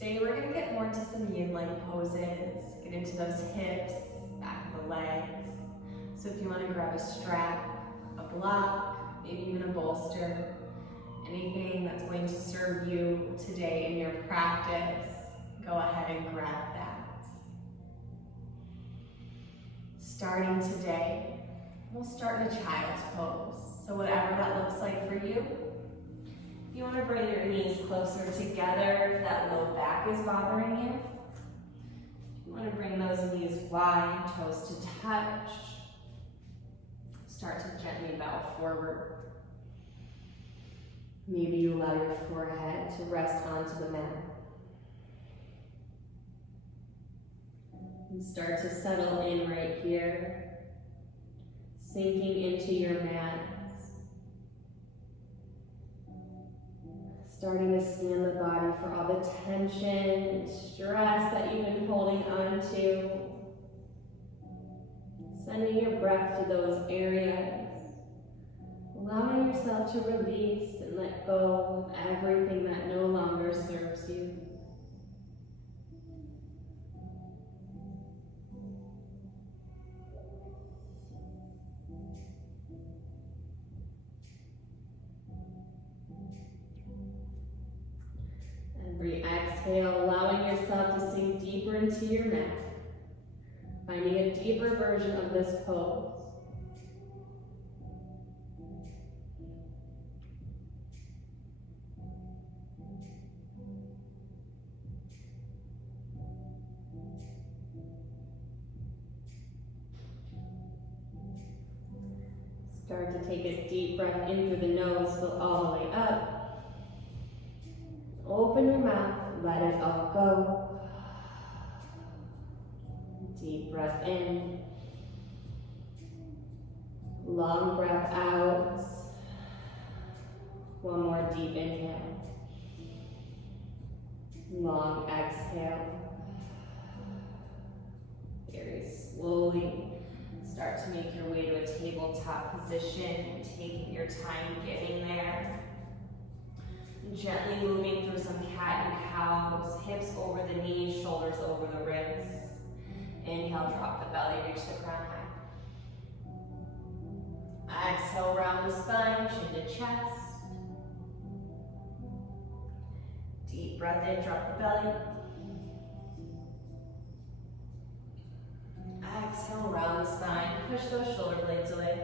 Today we're going to get more into some yin-like poses, get into those hips, back of the legs. So if you want to grab a strap, a block, maybe even a bolster, anything that's going to serve you today in your practice, go ahead and grab that. Starting today, we'll start in a child's pose. So whatever that looks like for you. If you want to bring your knees closer together, if that low back is bothering you. If you want to bring those knees wide, toes to touch. Start to gently bow forward. Maybe you allow your forehead to rest onto the mat. And start to settle in right here, sinking into your mat. Starting to scan the body for all the tension and stress that you've been holding on to. Sending your breath to those areas. Allowing yourself to release and let go of everything that no longer serves you. Every exhale, allowing yourself to sink deeper into your mat. Finding a deeper version of this pose. Start to take a deep breath in through the nose, fill all the way up. Open your mouth, let it all go. Deep breath in. Long breath out. One more deep inhale. Long exhale. Very slowly start to make your way to a tabletop position, taking your time getting there. Gently moving through some cat and cows, hips over the knees, shoulders over the ribs. Inhale, drop the belly, reach the crown high. Exhale, round the spine, chin to chest. Deep breath in, drop the belly. Exhale, round the spine, push those shoulder blades away.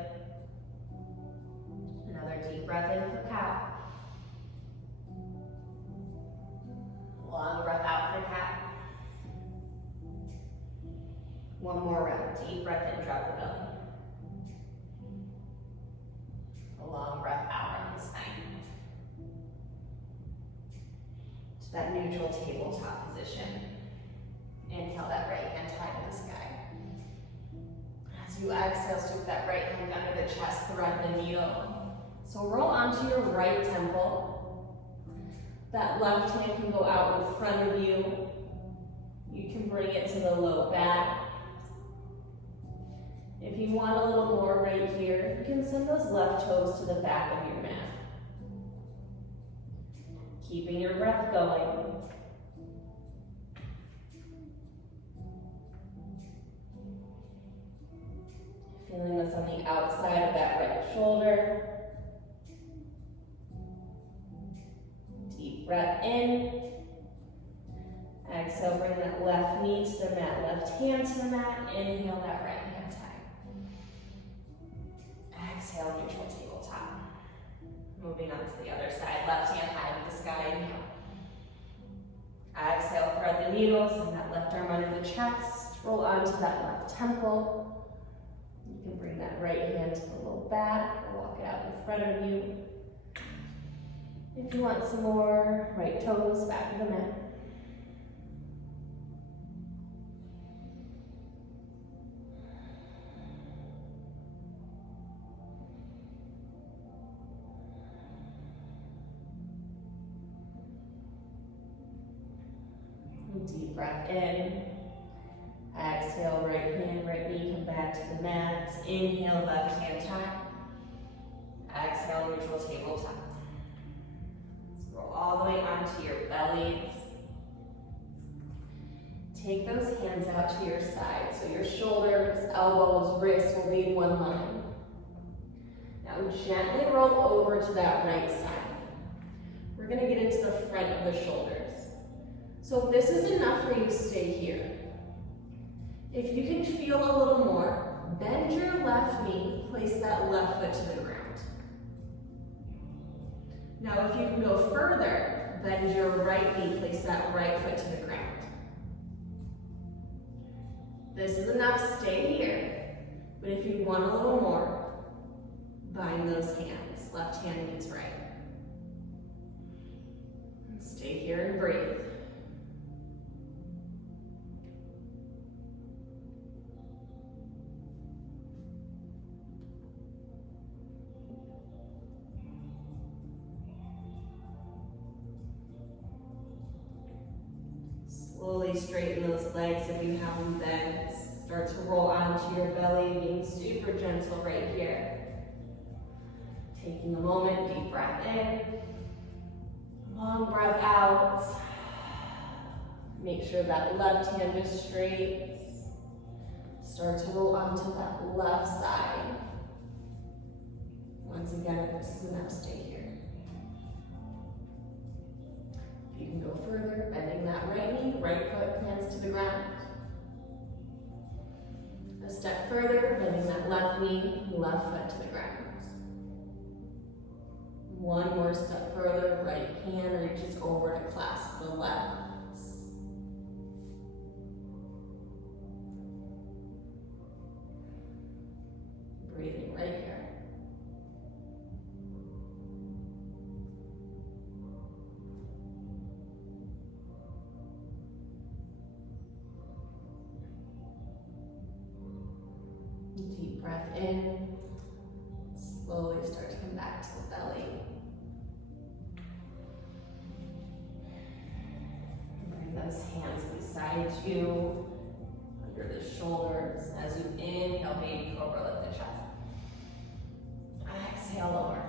Another deep breath in for cow. Long breath out for cat. One more round. Deep breath in, drop the belly. A long breath out on the spine. To that neutral tabletop position. Inhale that right hand high to the sky. As you exhale, sweep that right hand under the chest, thread the needle. So roll onto your right temple. That left hand can go out in front of you. You can bring it to the low back. If you want a little more right here, you can send those left toes to the back of your mat. Keeping your breath going. Feeling this on the outside of that right shoulder. Deep breath in. Exhale, bring that left knee to the mat, left hand to the mat. Inhale that right hand high. Exhale, neutral tabletop. Moving on to the other side, left hand high to the sky. Inhale. Exhale, thread the needles, and that left arm under the chest. Roll onto that left temple. You can bring that right hand to the low back, or walk it out in front of you. If you want some more, right toes back to the mat. Deep breath in. Exhale, right hand, right knee, come back to the mat. Inhale, left hand high. Exhale, neutral tabletop. Roll all the way onto your bellies. Take those hands out to your side. So your shoulders, elbows, wrists will be in one line. Now gently roll over to that right side. We're gonna get into the front of the shoulders. So if this is enough for you, stay here. If you can feel a little more, bend your left knee, place that left foot to the ground. Now if you can go further, bend your right knee, place that right foot to the ground. This is enough, stay here. But if you want a little more, bind those hands. Left hand meets right. And stay here and breathe. Slowly straighten those legs if you have them bent. Start to roll onto your belly, being super gentle right here. Taking a moment, deep breath in. Long breath out. Make sure that left hand is straight. Start to roll onto that left side. Once again, if this is enough, stay here. You can go further, bending that right knee, right foot plants to the ground. A step further, bending that left knee, left foot to the ground. One more step further, right hand reaches over to clasp the left. Breathing right here. Deep breath in. Slowly start to come back to the belly. Bring those hands beside you, under the shoulders. As you inhale, baby cobra, lift the chest. Exhale, lower.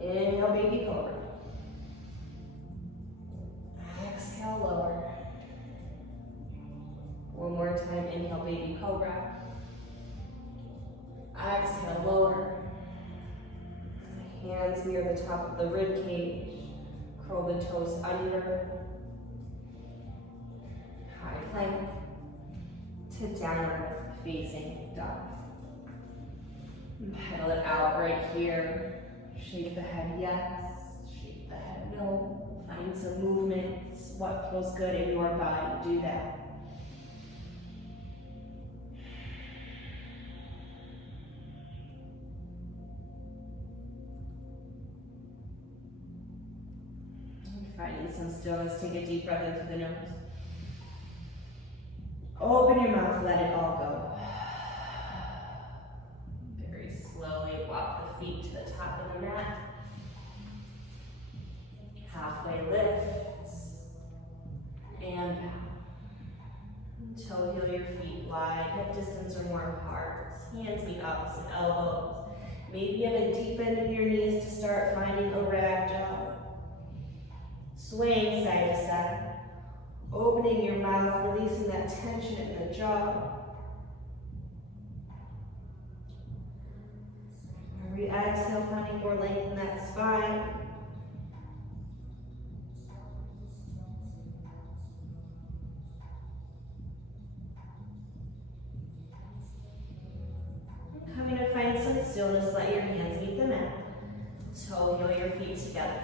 Inhale, baby cobra. Exhale, lower. One more time, inhale, baby cobra. Exhale, lower. Hands near the top of the rib cage. Curl the toes under. High plank to downward facing dog. Pedal it out right here. Shake the head yes, shake the head no. Find some movements. What feels good in your body, do that. Finding some stillness, take a deep breath into the nose. Open your mouth, let it all go. Very slowly walk the feet to the top of the mat. Halfway lift. And down. Toe heel your feet wide, hip distance or more apart. Hands meet opposite elbows. Maybe you have a deep bend in your knees to start finding a ragdoll. Swaying side to side, opening your mouth, releasing that tension in the jaw. Every exhale, finding more length in that spine. Coming to find some stillness, let your hands meet the mat. Toe heel your feet together.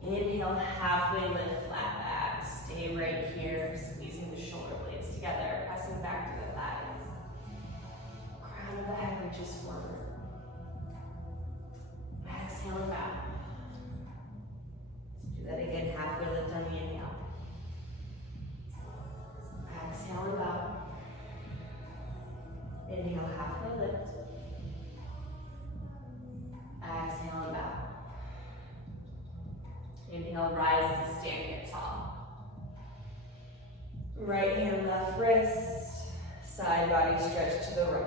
Inhale, halfway lift, flat back. Stay right here, squeezing the shoulder blades together, pressing back to the thighs. Crown of the head reaches forward. Exhale and back. Let's do that again, halfway lift on the inhale. Exhale and bow. Inhale, halfway lift. Exhale and bow. Inhale, rise to standing tall. Right hand, left wrist. Side body stretch to the right.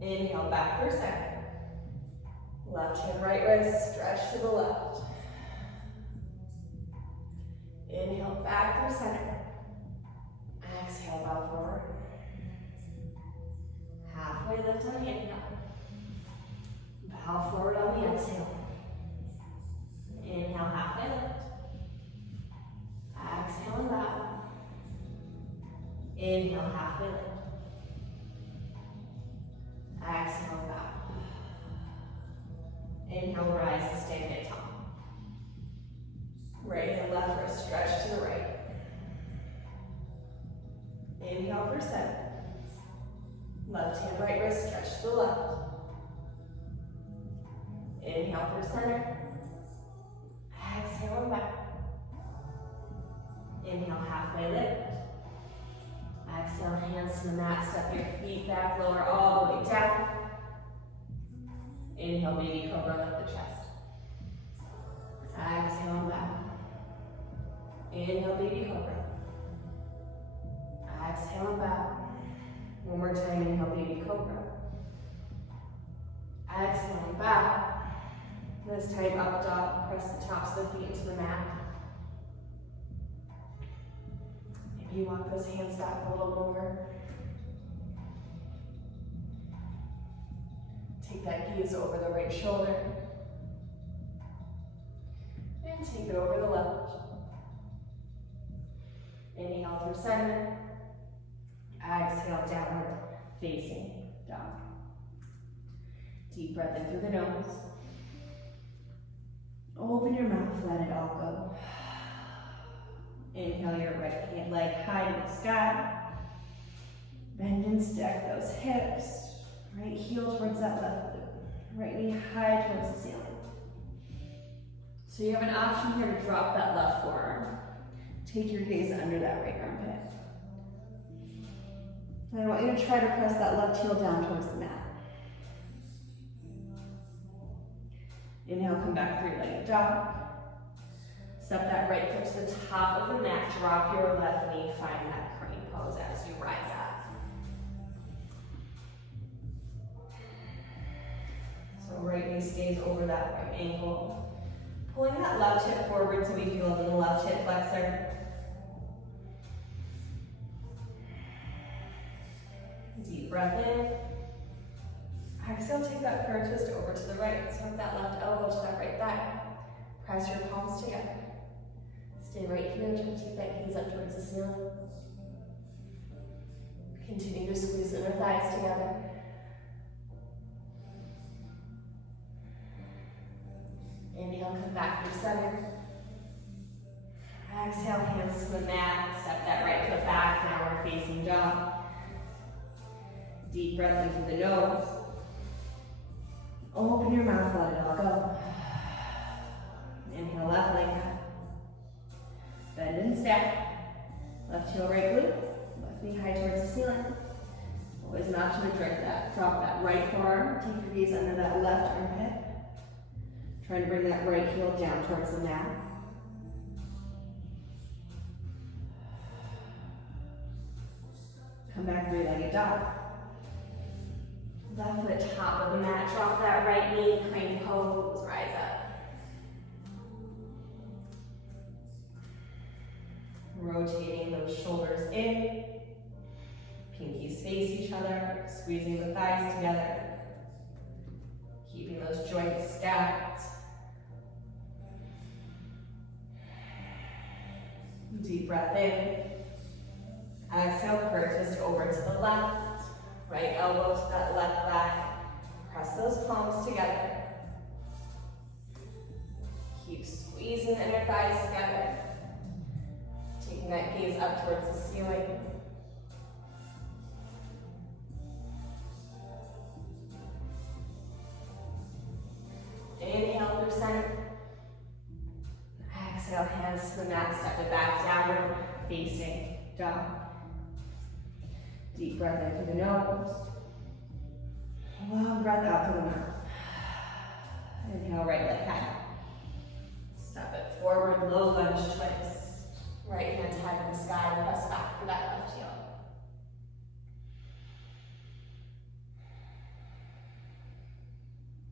Inhale, back for a second. Left hand, right wrist, stretch to the left. Inhale, back through center. Exhale, bow forward. Halfway lift on the inhale. Bow forward on the exhale. Inhale, halfway lift. Exhale and bow. Inhale, halfway lift. Exhale and bow. Inhale, rise to stand tall. Right hand, left wrist, stretch to the right. Inhale for center. Left hand, right wrist, stretch to the left. Inhale for center. Exhale and back. Inhale, halfway lift. Exhale, hands to the mat, step your feet back, lower all the way down. Inhale, baby cobra, lift the chest. Exhale and back. Inhale, baby cobra. Exhale and back. One more time, inhale, baby cobra. Exhale and back. This time, up dog, press the tops of the feet into the mat. Maybe you walk those hands back a little more. Take that gaze over the right shoulder. And take it over the left. Inhale through center. Exhale, downward facing dog. Deep breath in through the nose. Open your mouth, let it all go. Inhale your right hand leg high to the sky. Bend and stack those hips. Right heel towards that left glute. Right knee high towards the ceiling. So you have an option here to drop that left forearm. Take your gaze under that right armpit. And I want you to try to press that left heel down towards the mat. Inhale, come back, three-legged dog. Step that right foot to the top of the mat. Drop your left knee, find that crane pose as you rise up. So right knee stays over that right ankle. Pulling that left hip forward so we feel it in the left hip flexor. Deep breath in. Exhale, take that prayer twist over to the right. Swing that left elbow to that right thigh. Press your palms together. Stay right here, try to take that gaze up towards the ceiling. Continue to squeeze the inner thighs together. Inhale, come back through center. Exhale, hands to the mat. Step that right foot back, now we're facing dog. Deep breath in through the nose. Open your mouth, let it all go. Inhale, left leg back. Bend and stack. Left heel, right glute. Left knee high towards the ceiling. Always an option to drop that right forearm. Take your gaze under that left armpit. Trying to bring that right heel down towards the mat. Come back, three-legged dog. Left foot top of the mat, drop that right knee, crane pose, rise up. Rotating those shoulders in. Pinkies face each other, squeezing the thighs together. Keeping those joints stacked. Deep breath in. Exhale, prayer twist over to the left. Right elbow to that left thigh. Press those palms together. Keep squeezing the inner thighs together. Taking that gaze up towards the ceiling. Inhale through center. Exhale, hands to the mat, step it back, downward facing dog. Deep breath in through the nose. Long breath out through the mouth. Inhale, right leg high. Step it forward, low lunge twist. Right hand high to the sky, press back for that left heel.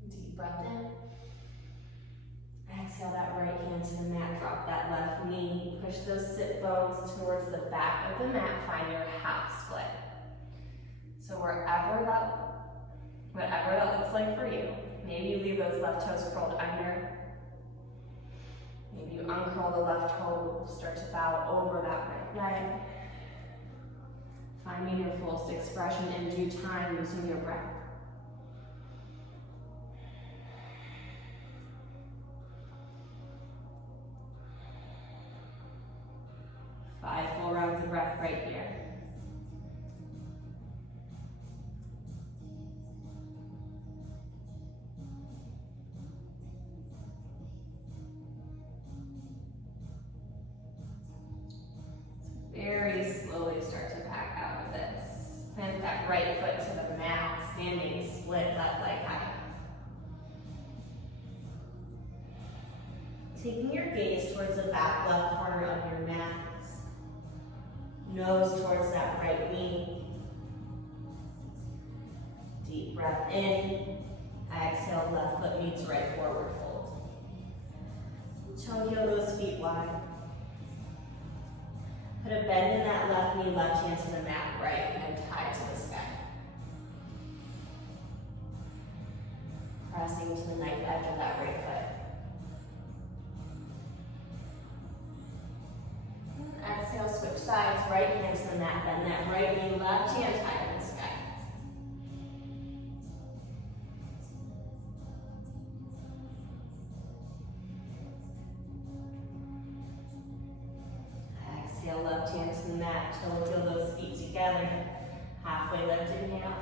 Deep Deep breath in. Exhale that right hand to the mat, drop that left knee, push those sit bones towards the back of the mat, find your half split. So whatever that looks like for you, maybe you leave those left toes curled under, maybe you uncurl the left toe, start to bow over that right leg, finding your fullest expression in due time using your breath. 5 full rounds of breath right here. Very slowly start to back out of this. Plant that right foot to the mat, standing split left leg high. Taking your gaze towards the back left corner of your mat. Nose towards that right knee. Deep breath in. Exhale, left foot meets right forward fold. Toe heel those feet wide. Put a bend in that left knee, left hand to the mat, right hand tied to the sky. Pressing to the knife edge of that right foot. Exhale, switch sides, right hand to the mat, bend that right knee, left hand tied to the sky. Exhale, left hand to the mat, toe heel those feet together. Halfway lift, inhale.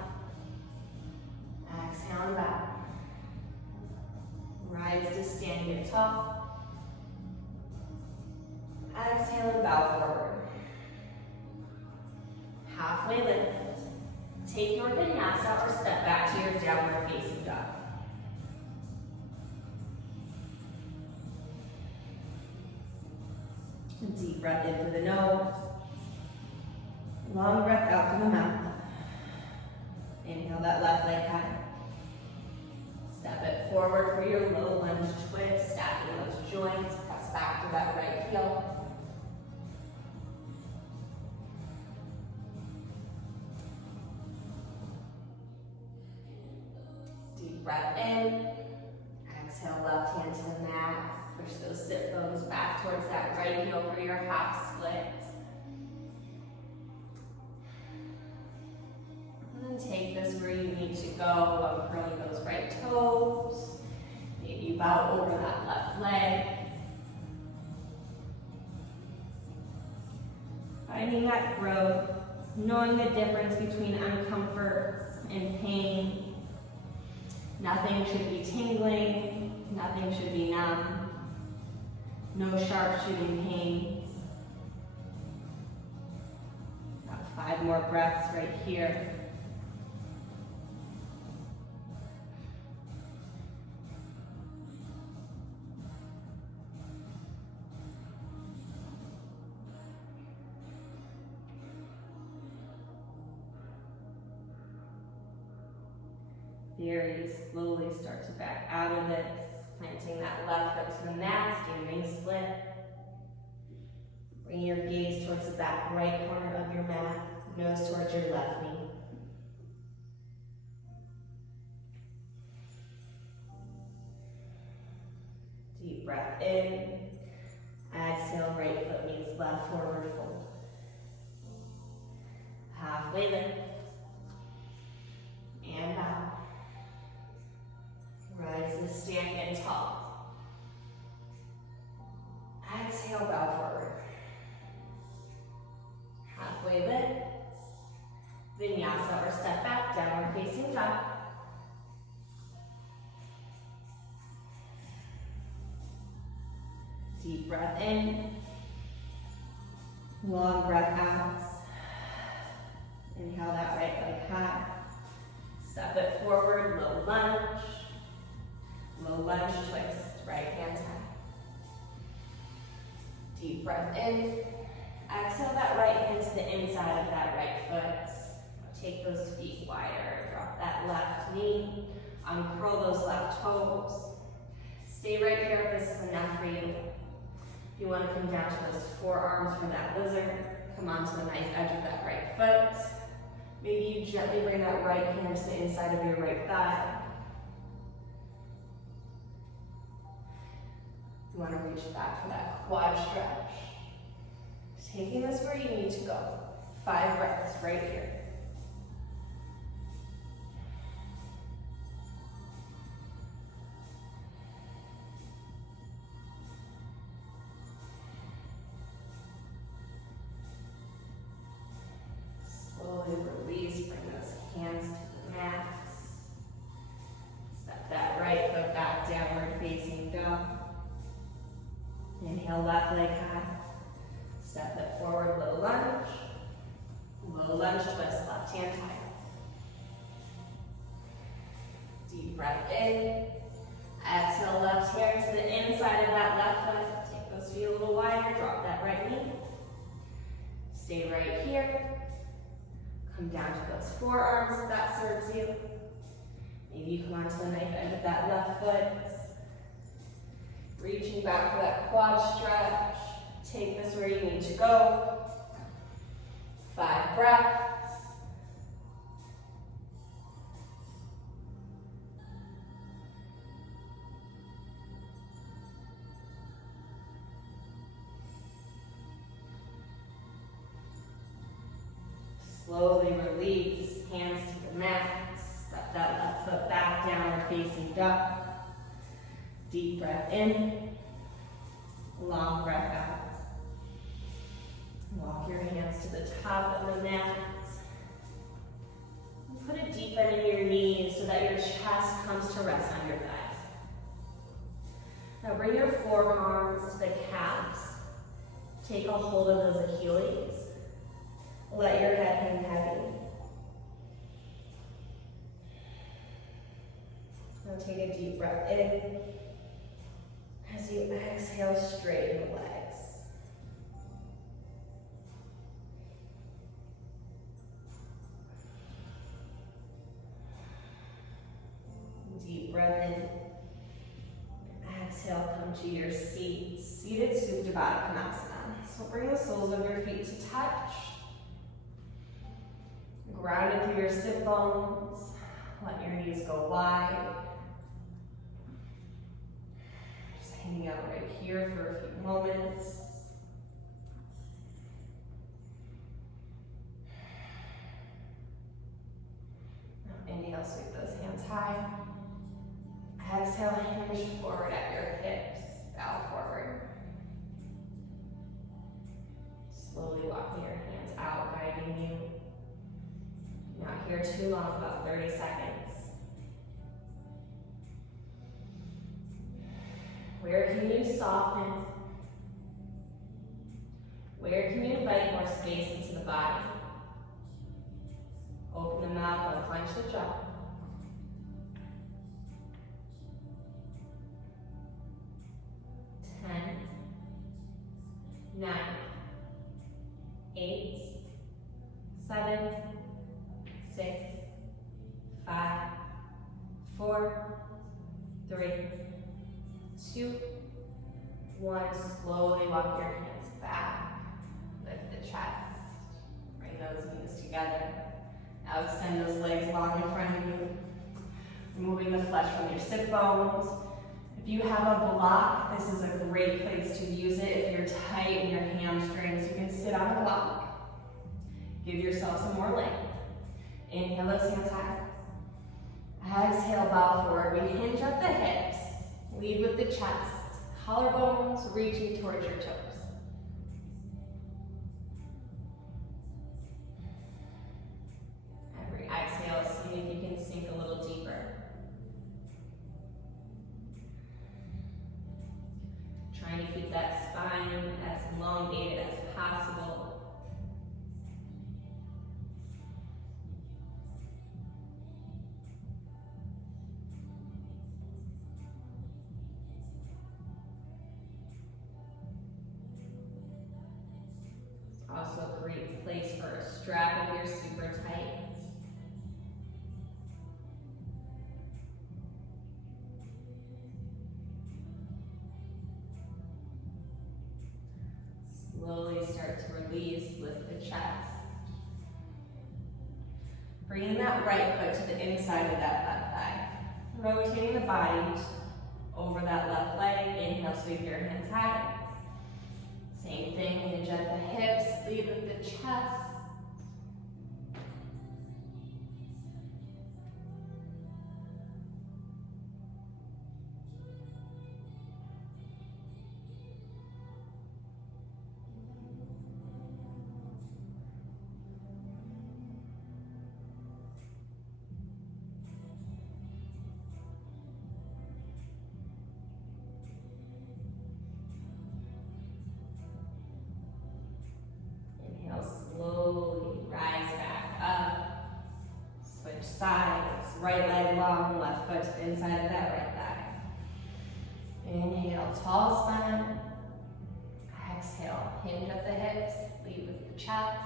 Exhale and bow. Rise to standing tall. Exhale and bow forward. Halfway lift. Take your vinyasa or step back to your downward facing dog. Deep breath in through the nose. Long breath out through the mouth. Inhale that left leg high. Step it forward for your low lunge twist, stacking those joints. Press back to that right heel. Deep breath in. Exhale, left hand to the mat. Push those sit bones back towards that right heel for your half split. And then take this where you need to go, uncurling those right toes. Maybe bow over that left leg. Finding that growth, knowing the difference between uncomfort and pain. Nothing should be tingling, nothing should be numb. No sharp shooting pains. About 5 more breaths right here. Very slowly start to back out of this. Planting that left foot to the mat, standing split. Bring your gaze towards the back right corner of your mat, nose towards your left knee. Deep breath in. Exhale, right foot meets left forward fold. Halfway lift. And bow. Rise and stand tall. Exhale, bow forward. Halfway lift. Vinyasa or step back, downward facing dog. Deep breath in. Long breath out. Inhale that right leg high. Step it forward, low lunge. Low lunge twist, right hand high. Deep breath in. Exhale that right hand to the inside of that right foot. Take those feet wider. Drop that left knee. Uncurl those left toes. Stay right here if this is enough for you. If you want to come down to those forearms for that lizard, come onto the knife edge of that right foot. Maybe you gently bring that right hand to the inside of your right thigh. You want to reach back for that quad stretch. Taking this where you need to go. 5 breaths right here. Slowly release, bring those hands to the mat. Step that right foot back, downward facing dog. Inhale, left leg high. Step it forward, low lunge. Low lunge twist, left hand high. Deep breath in. Exhale, left hand to the inside of that left foot. Take those feet a little wider, drop that right knee. Stay right here. Come down to those forearms if that serves you. Maybe you come onto the knife edge of that left foot. Reaching back for that quad stretch. Take this where you need to go. 5 breaths. Slowly release, hands to the mat. Step that left foot back, downward facing duck. Deep breath in, long breath out. Walk your hands to the top of the mat. And put a deep bend in your knees so that your chest comes to rest on your thighs. Now bring your forearms to the calves. Take a hold of those Achilles. Let your head hang heavy. Now take a deep breath in. As you exhale, straighten the legs. Deep breath in. Exhale, come to your seat. Seated Supta Baddha Konasana. So bring the soles of your feet to touch. Grounded through your sit bones. Let your knees go wide. Hanging out right here for a few moments. Now inhale, sweep those hands high. Exhale, hinge forward at your hips. Bow forward. Slowly walking your hands out, guiding you. Not here too long, about 30 seconds. Where can you soften? Where can you invite more space into the body? Open the mouth, unclench the jaw. Ten, 9, 8, 7, 6, 5, 4, 3, 2, 1. Slowly walk your hands back. Lift the chest. Bring those knees together. Now extend those legs long in front of you. Removing the flesh from your sit bones. If you have a block, this is a great place to use it. If you're tight in your hamstrings, you can sit on a block. Give yourself some more length. Inhale those hands high. Exhale, bow forward. We hinge at the hips. Lead with the chest. Collarbones reaching towards your toes. Every exhale, see if you can sink a little deeper. Trying to keep that spine as elongated as possible. release, lift the chest. Bringing that right foot to the inside of that left thigh. Rotating the body over that left leg. Inhale, sweep your hands high. Same thing, hinge at the hips, lead with the chest. Slowly rise back up. Switch sides. Right leg long, left foot to the inside of that right thigh. Inhale, tall spine. Exhale, hinge at the hips, lead with the chest.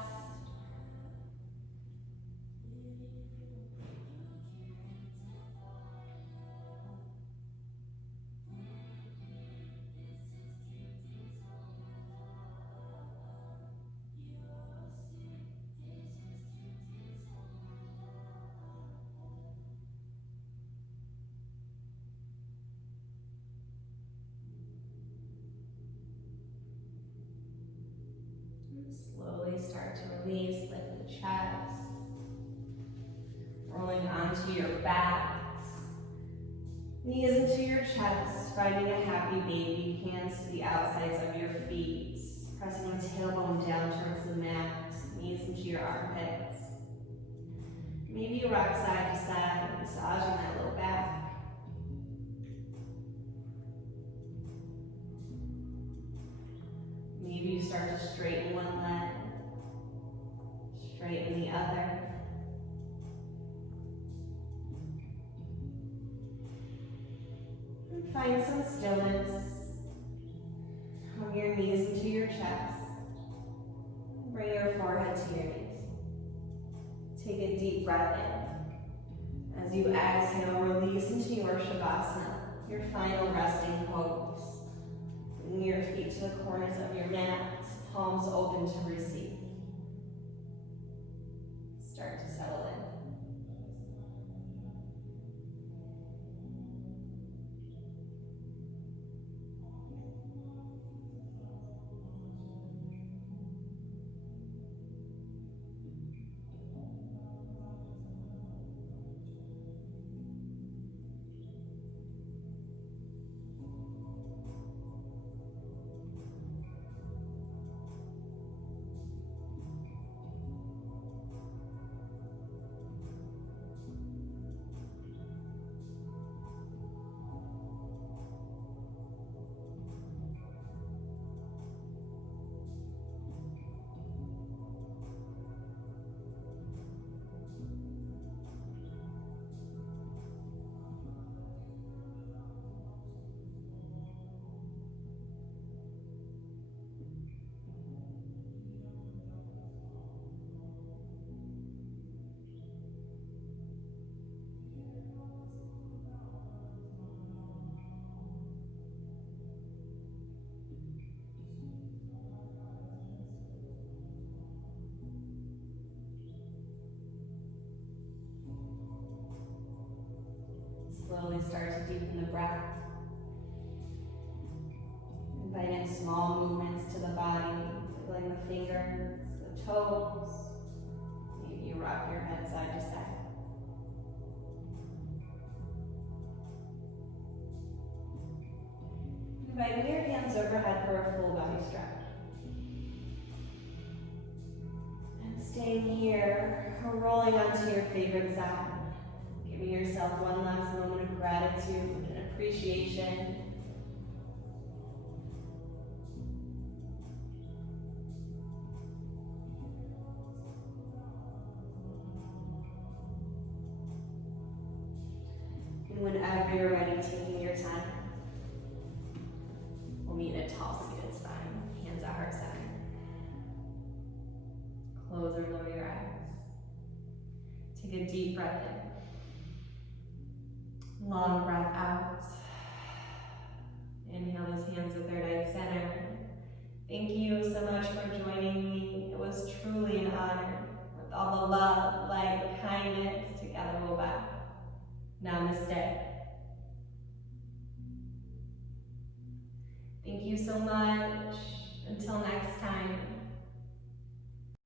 Slowly start to release, lift the chest. Rolling onto your back. Knees into your chest, finding a happy baby. Hands to the outsides of your feet. Pressing the tailbone down towards the mat. Knees into your armpits. Maybe you rock side to side, massaging that low back. Maybe you start to straighten one leg, straighten the other. And find some stillness. Hug your knees into your chest. Bring your forehead to your knees. Take a deep breath in. As you exhale, release into your Shavasana, your final resting pose. Bring your feet to the corners of your mat, palms open to receive. Start to settle in. Slowly start to deepen the breath. Invite in small movements to the body, wiggling the fingers, the toes. Maybe you rock your head side to side. Inviting your hands overhead for a full body stretch. And staying here, rolling onto your favorite side. Giving yourself one last moment of gratitude and appreciation. And whenever you're ready, taking your time, we'll meet in a tall seated spine, hands at heart center. Close or lower your eyes. Take a deep breath in. Long breath out. Inhale those hands at third eye center. Thank you so much for joining me. It was Thank you so much. Until next time.